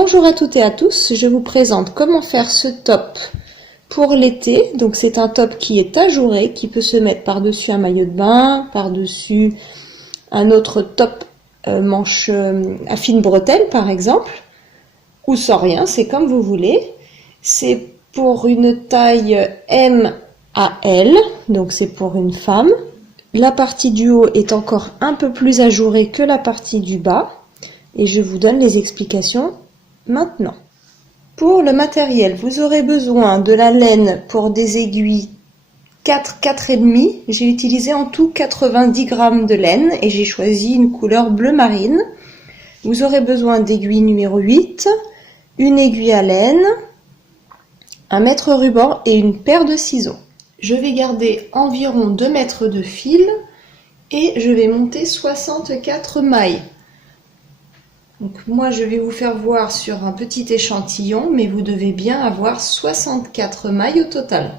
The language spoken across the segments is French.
Bonjour à toutes et à tous, je vous présente comment faire ce top pour l'été. Donc c'est un top qui est ajouré, qui peut se mettre par-dessus un maillot de bain, par-dessus un autre top manche à fine bretelle par exemple, ou sans rien, c'est comme vous voulez. C'est pour une taille M à L, donc c'est pour une femme. La partie du haut est encore un peu plus ajourée que la partie du bas. Et je vous donne les explications maintenant. Pour le matériel, vous aurez besoin de la laine pour des aiguilles 4,5. J'ai utilisé en tout 90 g de laine et j'ai choisi une couleur bleu marine. Vous aurez besoin d'aiguille numéro 8, une aiguille à laine, un mètre ruban et une paire de ciseaux. Je vais garder environ 2 mètres de fil et je vais monter 64 mailles. Donc moi je vais vous faire voir sur un petit échantillon, mais vous devez bien avoir 64 mailles au total.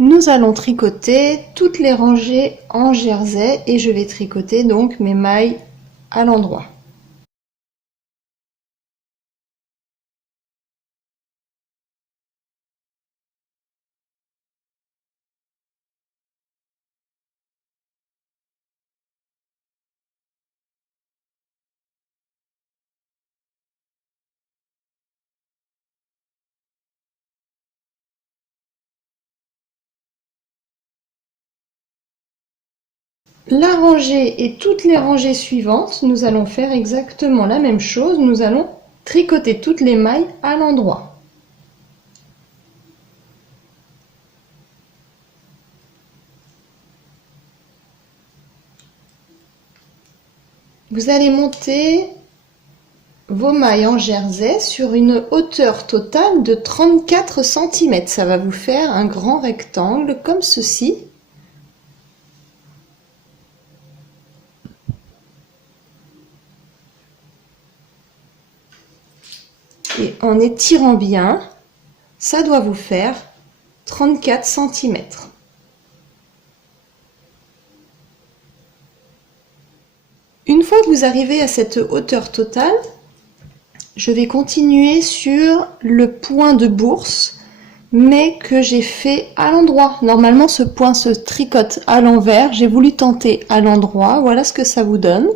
Nous allons tricoter toutes les rangées en jersey et je vais tricoter donc mes mailles à l'endroit. La rangée et toutes les rangées suivantes, nous allons faire exactement la même chose. Nous allons tricoter toutes les mailles à l'endroit. Vous allez monter vos mailles en jersey sur une hauteur totale de 34 cm. Ça va vous faire un grand rectangle comme ceci. Et en étirant bien, ça doit vous faire 34 cm. Une fois que vous arrivez à cette hauteur totale, je vais continuer sur le point de bourse, mais que j'ai fait à l'endroit. Normalement, ce point se tricote à l'envers. J'ai voulu tenter à l'endroit. Voilà ce que ça vous donne.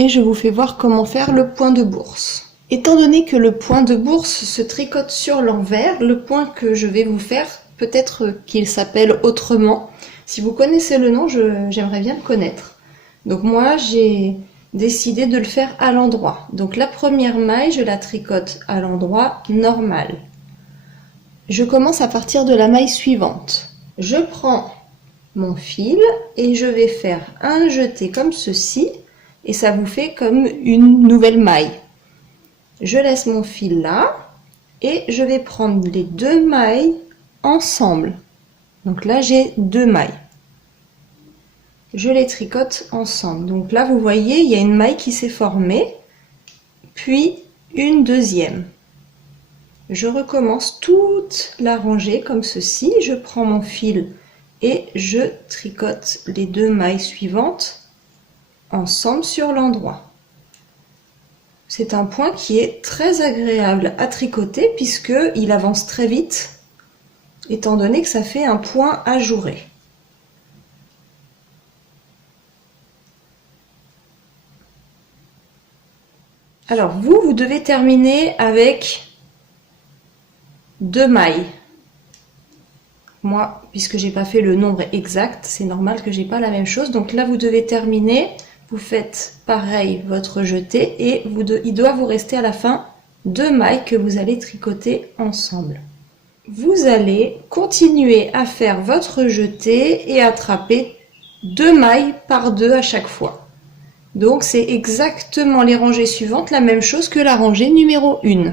Et je vous fais voir comment faire le point de bourse. Étant donné que le point de bourse se tricote sur l'envers, le point que je vais vous faire, peut-être qu'il s'appelle autrement. Si vous connaissez le nom, j'aimerais bien le connaître. Donc moi, j'ai décidé de le faire à l'endroit. Donc la première maille, je la tricote à l'endroit normal. Je commence à partir de la maille suivante. Je prends mon fil et je vais faire un jeté comme ceci. Et ça vous fait comme une nouvelle maille. Je laisse mon fil là et je vais prendre les deux mailles ensemble. Donc là j'ai deux mailles. Je les tricote ensemble. Donc là vous voyez il y a une maille qui s'est formée, puis une deuxième. Je recommence toute la rangée comme ceci. Je prends mon fil et je tricote les deux mailles suivantes ensemble sur l'endroit. C'est un point qui est très agréable à tricoter puisque il avance très vite étant donné que ça fait un point ajouré. Alors vous devez terminer avec deux mailles. Moi, puisque j'ai pas fait le nombre exact, c'est normal que j'ai pas la même chose. Donc là vous devez terminer. Vous faites pareil votre jeté et il doit vous rester à la fin deux mailles que vous allez tricoter ensemble. Vous allez continuer à faire votre jeté et attraper deux mailles par deux à chaque fois. Donc c'est exactement les rangées suivantes, la même chose que la rangée numéro 1.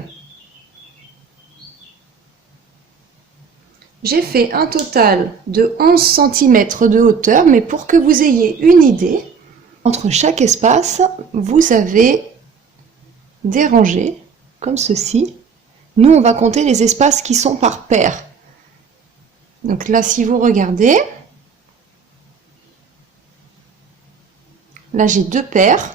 J'ai fait un total de 11 cm de hauteur, mais pour que vous ayez une idée, entre chaque espace, vous avez des rangées, comme ceci. Nous, on va compter les espaces qui sont par paire. Donc là, si vous regardez, là j'ai 2 paires.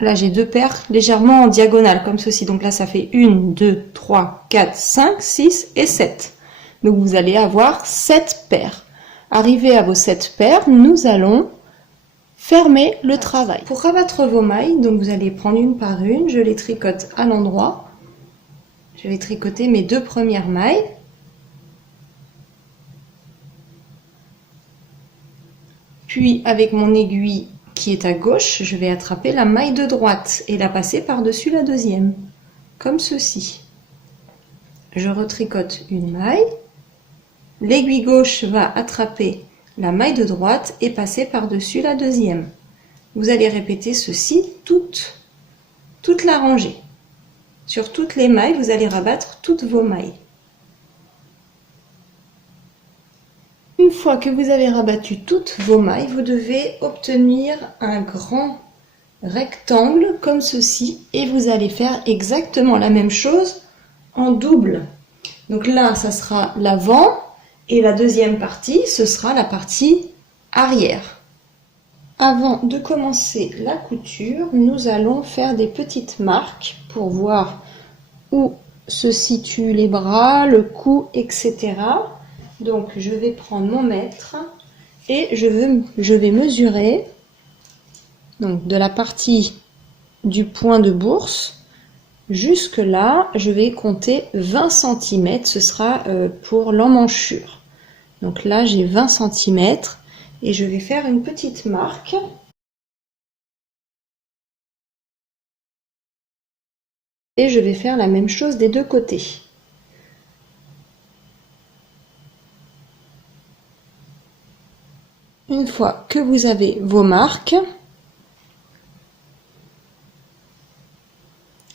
Là j'ai 2 paires légèrement en diagonale, comme ceci. Donc là, ça fait 1, 2, 3, 4, 5, 6 et 7. Donc vous allez avoir 7 paires. Arrivé à vos 7 paires, nous allons fermer le travail. Pour rabattre vos mailles, donc vous allez prendre une par une, je les tricote à l'endroit. Je vais tricoter mes 2 premières mailles. Puis avec mon aiguille qui est à gauche, je vais attraper la maille de droite et la passer par-dessus la deuxième, comme ceci. Je retricote une maille. L'aiguille gauche va attraper la maille de droite et passer par-dessus la deuxième. Vous allez répéter ceci toute la rangée. Sur toutes les mailles, vous allez rabattre toutes vos mailles. Une fois que vous avez rabattu toutes vos mailles, vous devez obtenir un grand rectangle comme ceci et vous allez faire exactement la même chose en double. Donc là, ça sera l'avant et la deuxième partie, ce sera la partie arrière. Avant de commencer la couture, nous allons faire des petites marques pour voir où se situent les bras, le cou, etc. Donc je vais prendre mon mètre et je vais mesurer donc de la partie du point de bourse jusque là, je vais compter 20 cm, ce sera pour l'emmanchure. Donc là j'ai 20 cm et je vais faire une petite marque. Et je vais faire la même chose des deux côtés. Une fois que vous avez vos marques,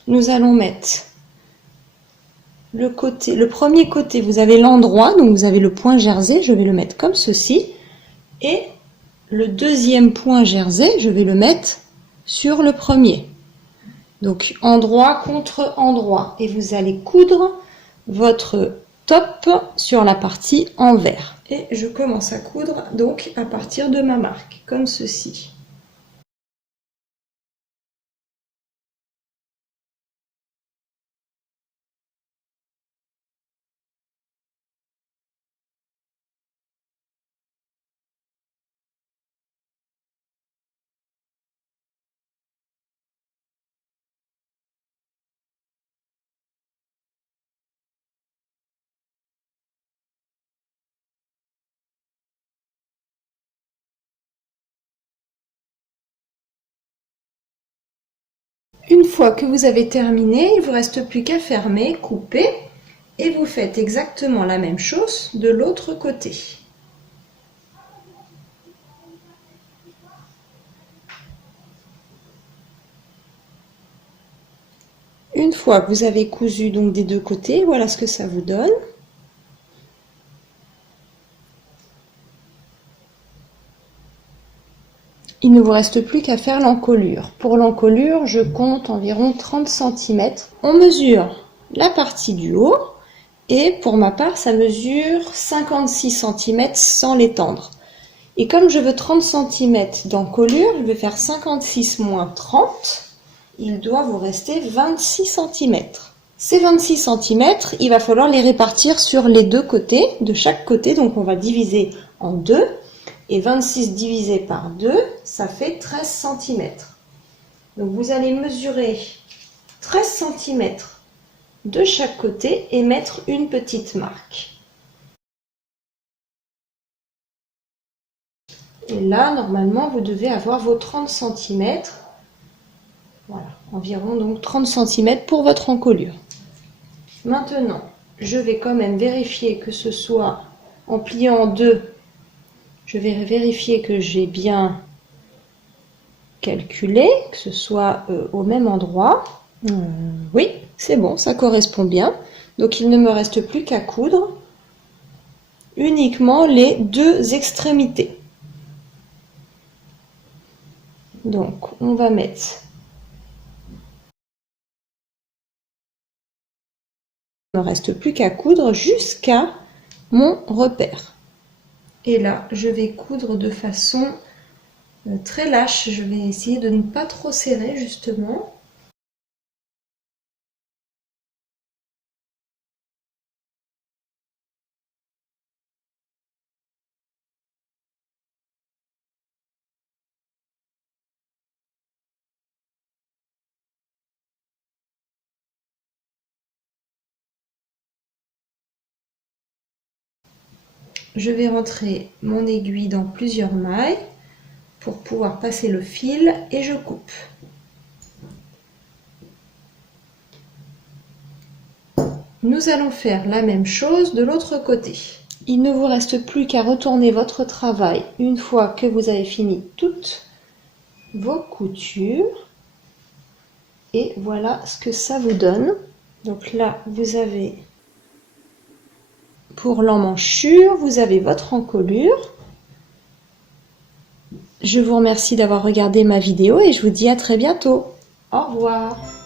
nous allons mettre le premier côté, vous avez l'endroit, donc vous avez le point jersey, je vais le mettre comme ceci, et le deuxième point jersey, je vais le mettre sur le premier. Donc endroit contre endroit, et vous allez coudre votre top sur la partie envers. Et je commence à coudre donc à partir de ma marque, comme ceci. Une fois que vous avez terminé, il ne vous reste plus qu'à fermer, couper, et vous faites exactement la même chose de l'autre côté. Une fois que vous avez cousu donc des deux côtés, voilà ce que ça vous donne. Il ne vous reste plus qu'à faire l'encolure. Pour l'encolure, je compte environ 30 cm. On mesure la partie du haut et pour ma part, ça mesure 56 cm sans l'étendre. Et comme je veux 30 cm d'encolure, je vais faire 56 moins 30. Il doit vous rester 26 cm. Ces 26 cm, il va falloir les répartir sur les deux côtés, de chaque côté. Donc on va diviser en deux. Et 26 divisé par 2, ça fait 13 cm. Donc vous allez mesurer 13 cm de chaque côté et mettre une petite marque. Et là, normalement, vous devez avoir vos 30 cm. Voilà, environ donc 30 cm pour votre encolure. Maintenant, je vais quand même vérifier que ce soit en pliant en deux. Je vais vérifier que j'ai bien calculé, que ce soit au même endroit. Oui, c'est bon, ça correspond bien. Donc il ne me reste plus qu'à coudre uniquement les deux extrémités. Donc on va mettre... Il ne me reste plus qu'à coudre jusqu'à mon repère. Et là, je vais coudre de façon très lâche. Je vais essayer de ne pas trop serrer justement. Je vais rentrer mon aiguille dans plusieurs mailles pour pouvoir passer le fil et je coupe. Nous allons faire la même chose de l'autre côté. Il ne vous reste plus qu'à retourner votre travail une fois que vous avez fini toutes vos coutures. Et voilà ce que ça vous donne. Donc là, vous avez pour l'emmanchure, vous avez votre encolure. Je vous remercie d'avoir regardé ma vidéo et je vous dis à très bientôt. Au revoir.